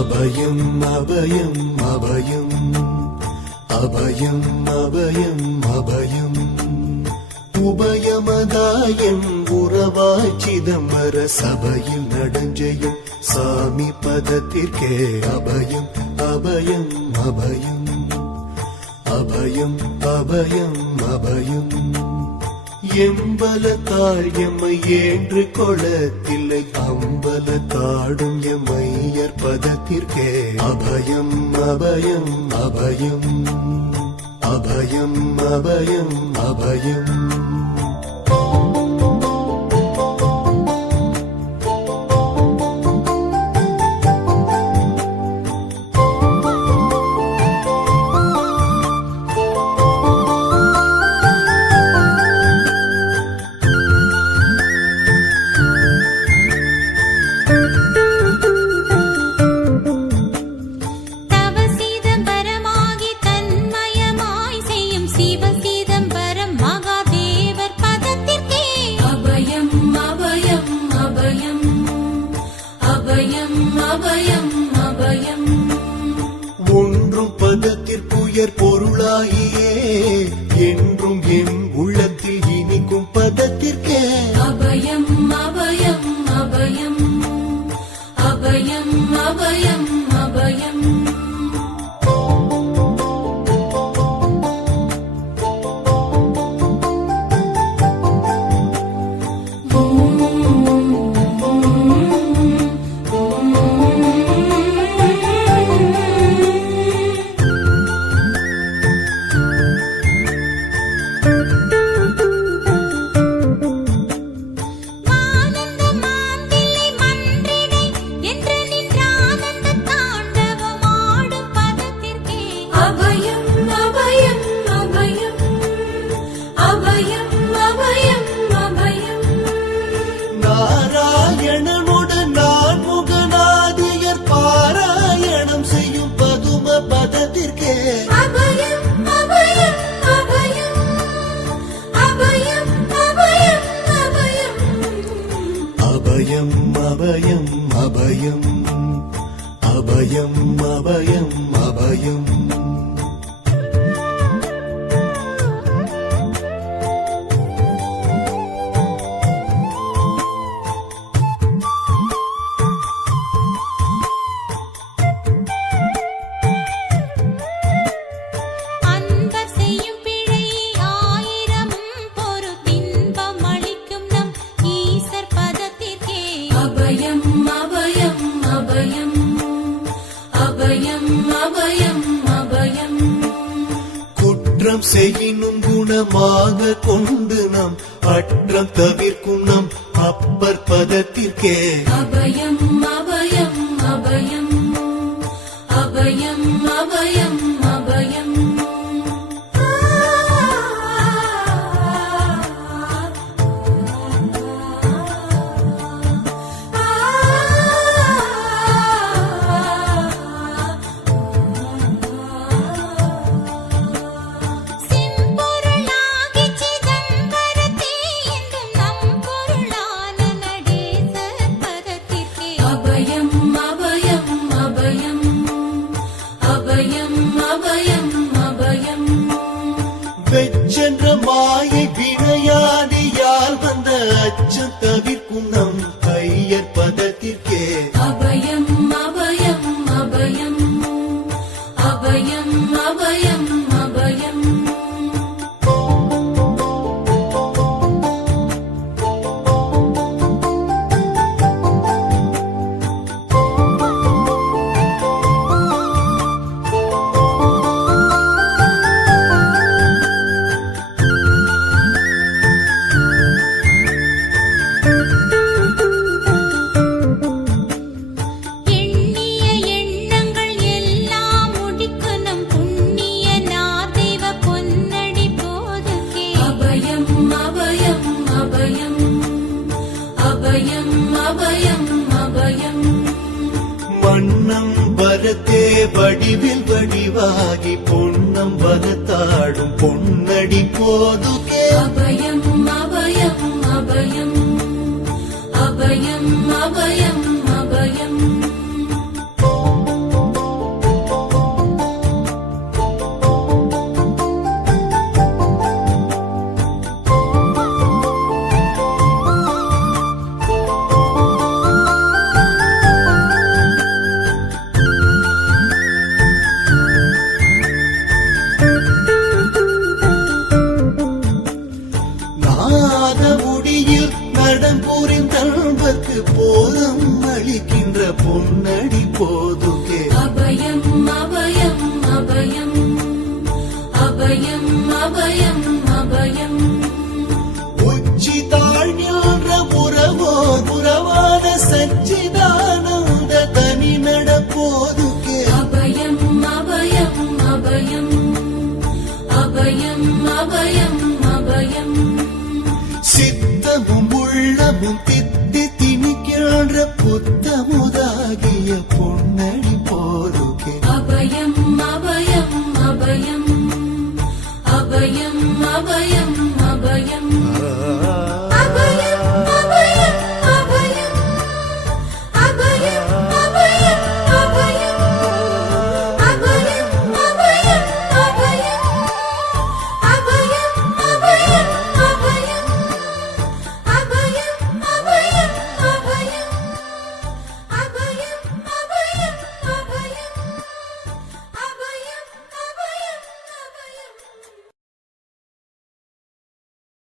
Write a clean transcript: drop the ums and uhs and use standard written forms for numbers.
அபயம் அபயம் அபயம் அபயம் அபயம் அபயம் உபயமதாயம் உறவாய் சிதம்பர சபையில் நடஞ்செய்யும் சாமி பதத்திற்கே அபயம் அபயம் அபயம் அபயம் அபயம் அபயம் எம்பலத்தாள் எம்மை ஏன்று கொளத்தில்லை அம்பலத்தாடும் எம்மையர் பதத்திற்கே அபயம் அபயம் அபயம் அபயம் அபயம் அபயம் ஒன்றும் பதத்திற்குயர் பொருளாகியே என்றும் என் உள்ளத்தில் இனிக்கும் பதத்திற்கே அபயம் அபயம் அபயம் அபயம் அபயம் அபயம் நாராயணனுடன் நான் முகநாதியர் பாராயணம் செய்யும் பதும பதத்திற்கே அபயம் அபயம் அபயம் அபயம் அபயம் அபயம் அபயம் அபயம் அபயம் அபயம் அபயம் அபயம் குற்றம் செய்யினும் குணமாக கொண்டு நாம் அற்றம் தவிர்க்கும் நம் அப்பர் பதத்திற்கே அபயம் அபயம் அபயம் அபயம் அபயம் அபயம் வெச்சென்ற மாயை வினையாடியால் வந்த அச்சம் தவிர்க்கும் நம் ஐயர் பதத்திற்கே அபயம் அபயம் அபயம் அபயம் அபயம் அபயம் மன்னம் வரத்தே வடிவில் வடிவாகி பொன்னம் வரத்தாடும் பொன்னடி போதுகே அபயம் அபயம் அபயம் அபயம் அபயம் அபயம் நாத முடியில் நடம் புரிந்தல்வர்க்கு போதம் அளிக்கின்ற பொன்னடி போதுகே அபயம் அபயம் அபயம் அபயம் அபயம் அபயம் உச்சி தாழ்நின்ற உறவோர் உறவான சச்சிதானந்த தனி நடப்போதுகே அபயம் அபயம் அபயம் அபயம் அபயம் அபயம் சித்தமும் உள்ளமும் தித்தி திணிக்கின்ற புத்த